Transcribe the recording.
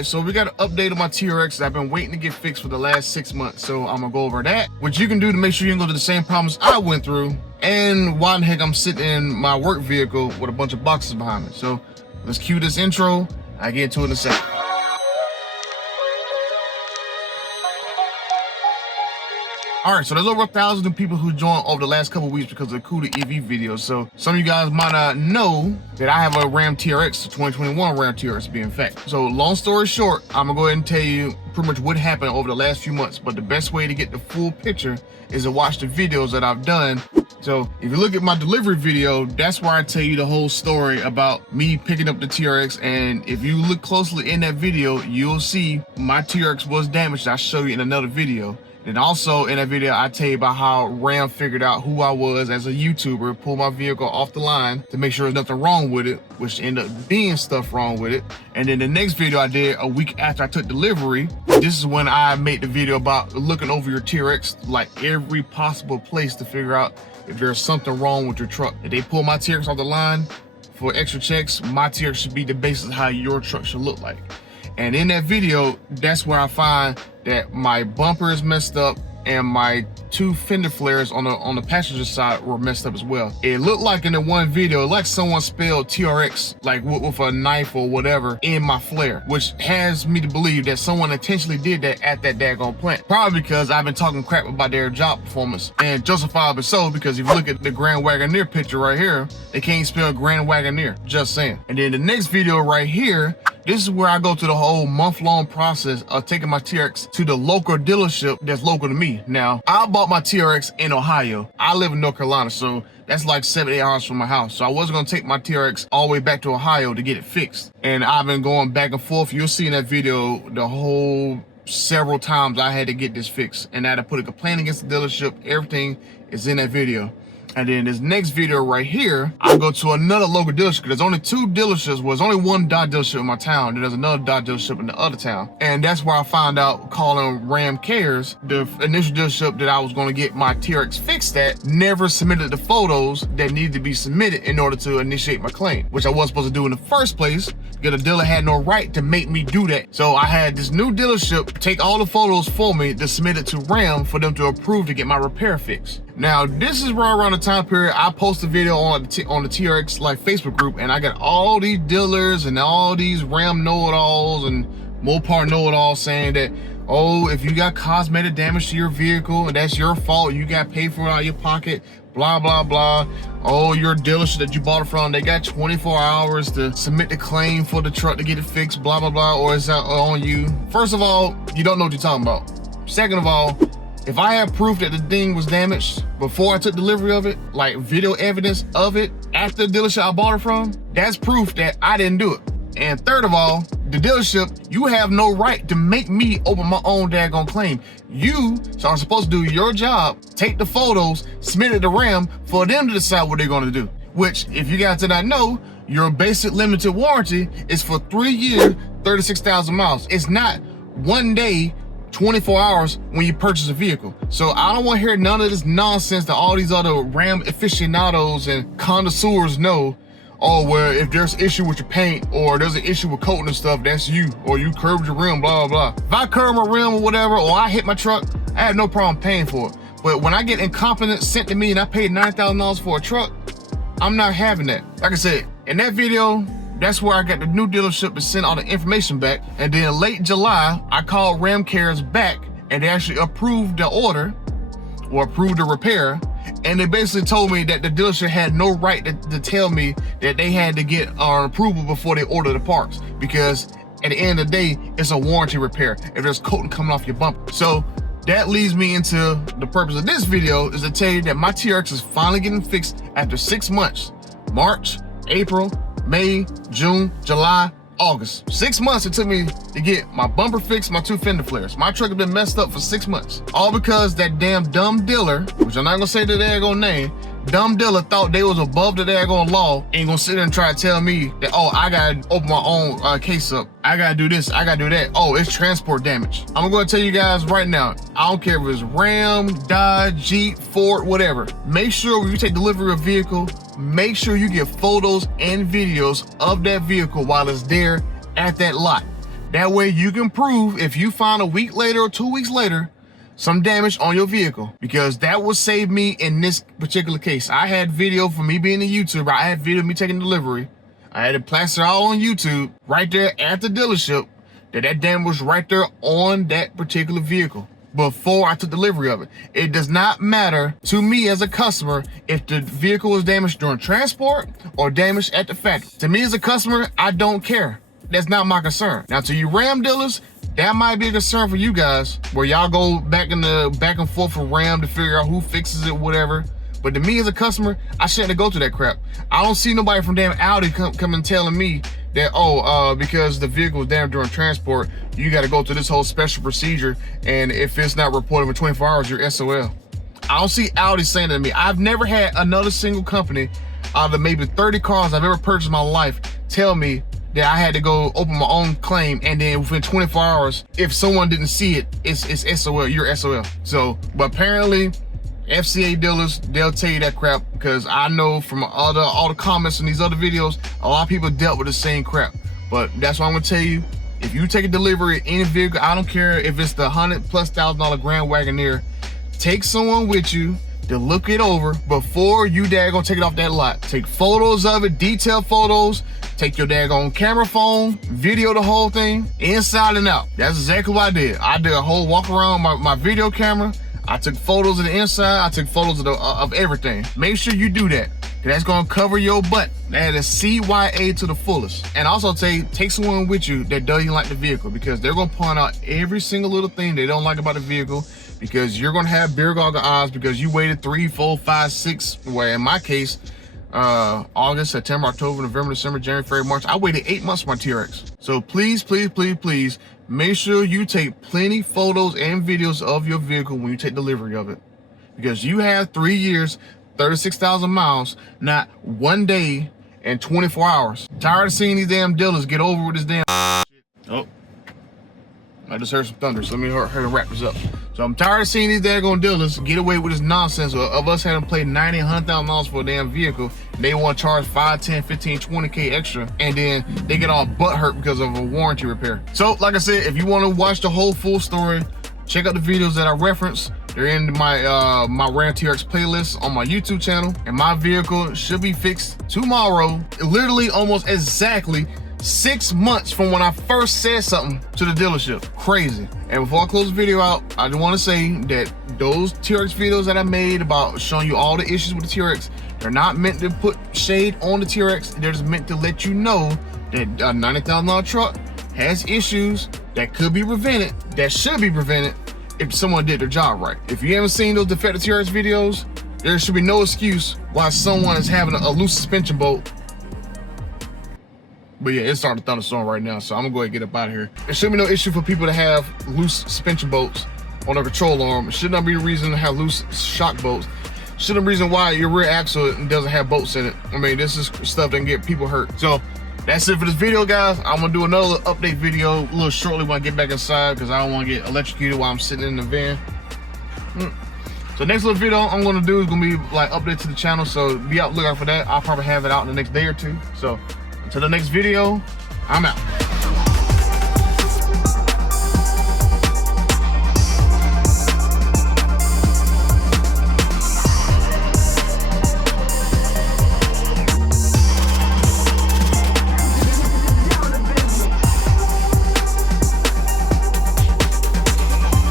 Alright, so we got an update on my TRX that I've been waiting to get fixed for the last 6 months. So I'm gonna go over that, which you can do to make sure you don't go through the same problems I went through, and why the heck I'm sitting in my work vehicle with a bunch of boxes behind me. So let's cue this intro. I'll get into it in a second. Alright, so there's over 1,000 new people who joined over the last couple weeks because of the CUDA EV video. So some of you guys might not know that I have a Ram TRX, 2021 Ram TRX being fact. So long story short, I'm gonna go ahead and tell you pretty much what happened over the last few months. But the best way to get the full picture is to watch the videos that I've done. So if you look at my delivery video, that's where I tell you the whole story about me picking up the TRX. And if you look closely in that video, you'll see my TRX was damaged. I'll show you in another video. And also in that video, I tell you about how Ram figured out who I was as a YouTuber, pulled my vehicle off the line to make sure there's nothing wrong with it, which ended up being stuff wrong with it. And then the next video I did a week after I took delivery, this is when I made the video about looking over your TRX, like every possible place to figure out if there's something wrong with your truck. If they pull my TRX off the line for extra checks, my TRX should be the basis of how your truck should look like. And in that video, that's where I find that my bumper is messed up and my two fender flares on the passenger side were messed up as well. It looked like in the one video, like someone spelled TRX like with a knife or whatever in my flare, which has me to believe that someone intentionally did that at that daggone plant. Probably because I've been talking crap about their job performance, and justifiably so, because if you look at the Grand Wagoneer picture right here, they can't spell Grand Wagoneer, just saying. And then the next video right here, this is where I go through the whole month-long process of taking my TRX to the local dealership that's local to me. Now, I bought my TRX in Ohio. I live in North Carolina, so that's like 7-8 hours from my house. So I wasn't gonna take my TRX all the way back to Ohio to get it fixed. And I've been going back and forth. You'll see in that video the whole several times I had to get this fixed. And I had to put a complaint against the dealership. Everything is in that video. And then this next video right here, I go to another local dealership. There's only two dealerships. Well, there's only one Dodge dealership in my town. And there's another Dodge dealership in the other town. And that's where I found out, calling Ram Cares, the initial dealership that I was going to get my TRX fixed at, never submitted the photos that needed to be submitted in order to initiate my claim, which I wasn't supposed to do in the first place, because the dealer had no right to make me do that. So I had this new dealership take all the photos for me to submit it to Ram for them to approve to get my repair fixed. Now, this is right around the time period I posted a video on the TRX like Facebook group, and I got all these dealers and all these Ram know-it-alls and Mopar know-it-alls saying that, oh, if you got cosmetic damage to your vehicle and that's your fault, you got paid for it out of your pocket, blah, blah, blah. Oh, your dealership that you bought it from, they got 24 hours to submit the claim for the truck to get it fixed, blah, blah, blah, or it's on you. First of all, you don't know what you're talking about. Second of all, if I have proof that the thing was damaged before I took delivery of it, like video evidence of it at the dealership I bought it from, that's proof that I didn't do it. And third of all, the dealership, you have no right to make me open my own daggone claim. You are supposed to do your job, take the photos, submit it to Ram for them to decide what they're gonna do. Which, if you guys did not know, your basic limited warranty is for 3 years, 36,000 miles. It's not 1 day, 24 hours when you purchase a vehicle. So I don't want to hear none of this nonsense that all these other Ram aficionados and connoisseurs know. Oh, well, if there's an issue with your paint or there's an issue with coating and stuff, that's you, or you curved your rim, blah, blah, blah. If I curve my rim or whatever, or I hit my truck, I have no problem paying for it. But when I get incompetence sent to me and I paid $9,000 for a truck, I'm not having that. Like I said, in that video, that's where I got the new dealership to send all the information back. And then late July, I called Ram Cares back and they actually approved the order or approved the repair. And they basically told me that the dealership had no right to tell me that they had to get our approval before they order the parts, because at the end of the day, it's a warranty repair if there's coating coming off your bumper. So that leads me into the purpose of this video, is to tell you that my TRX is finally getting fixed after 6 months. March, April, May, June, July, August. 6 months it took me to get my bumper fixed, my two fender flares. My truck had been messed up for 6 months. All because that damn dumb dealer, which I'm not gonna say the daggone name, dumb dealer thought they was above the daggone law, ain't gonna sit there and try to tell me that, oh, I gotta open my own case up. I gotta do this, I gotta do that. Oh, it's transport damage. I'm gonna tell you guys right now, I don't care if it's Ram, Dodge, Jeep, Ford, whatever. Make sure when you take delivery of a vehicle, make sure you get photos and videos of that vehicle while it's there at that lot. That way you can prove if you find a week later or 2 weeks later some damage on your vehicle, because that will save me in this particular case. I had video for me being a YouTuber. I had video of me taking delivery. I had it plastered all on YouTube right there at the dealership that damage was right there on that particular vehicle before I took delivery of it. It does not matter to me as a customer if the vehicle was damaged during transport or damaged at the factory. To me as a customer, I don't care. That's not my concern. Now to you Ram dealers, that might be a concern for you guys, where y'all go back and forth for Ram to figure out who fixes it, whatever. But to me as a customer, I shouldn't go through that crap. I don't see nobody from damn Audi coming telling me that, because the vehicle was damaged during transport, you got to go through this whole special procedure, and if it's not reported for 24 hours, you're SOL. I don't see Audi saying that to me. I've never had another single company out of maybe 30 cars I've ever purchased in my life tell me that I had to go open my own claim, and then within 24 hours, if someone didn't see it, it's SOL, you're SOL. So, but apparently, FCA dealers, they'll tell you that crap, because I know from all the comments in these other videos, a lot of people dealt with the same crap. But that's what I'm gonna tell you. If you take a delivery of any vehicle, I don't care if it's the $100,000+ Grand Wagoneer, take someone with you to look it over before you gonna take it off that lot. Take photos of it, detailed photos, take your daggone camera phone, video the whole thing, inside and out. That's exactly what I did. I did a whole walk around my video camera. I took photos of the inside, I took photos of everything. Make sure you do that, because that's gonna cover your butt. That is CYA to the fullest. And also take someone with you that doesn't like the vehicle, because they're gonna point out every single little thing they don't like about the vehicle, because you're gonna have beer goggle eyes because you waited 3, 4, 5, 6, well in my case, August, September, October, November, December, January, February, March. I waited 8 months for my TRX. So please, please, please, please, make sure you take plenty photos and videos of your vehicle when you take delivery of it, because you have 3 years, 36,000 miles, not 1 day and 24 hours. Tired of seeing these damn dealers get over with this damn shit. Oh, I just heard some thunder, so let me hurry to wrap this up. So I'm tired of seeing these daggone dealers get away with this nonsense of us having to pay $90,000, $100,000 for a damn vehicle. They want to charge 5, 10, 15, 20K extra, and then they get all butt hurt because of a warranty repair. So like I said, if you want to watch the whole full story, check out the videos that I referenced. They're in my Rant TRX playlist on my YouTube channel, and my vehicle should be fixed tomorrow, literally almost exactly 6 months from when I first said something to the dealership. Crazy. And before I close the video out, I just want to say that those TRX videos that I made about showing you all the issues with the TRX, they're not meant to put shade on the TRX. They're just meant to let you know that a $90,000 truck has issues that could be prevented, that should be prevented if someone did their job right. If you haven't seen those defective TRX videos, there should be no excuse why someone is having a loose suspension bolt. But yeah, it's starting to thunderstorm right now, so I'm gonna go ahead and get up out of here. There should be no issue for people to have loose suspension bolts on their control arm. It should not be a reason to have loose shock bolts. Shouldn't be a reason why your rear axle doesn't have bolts in it. I mean, this is stuff that can get people hurt. So that's it for this video, guys. I'm gonna do another update video a little shortly when I get back inside, because I don't want to get electrocuted while I'm sitting in the van. So next little video I'm gonna do is gonna be like update to the channel, so be out lookout for that. I'll probably have it out in the next day or two. So until the next video, I'm out.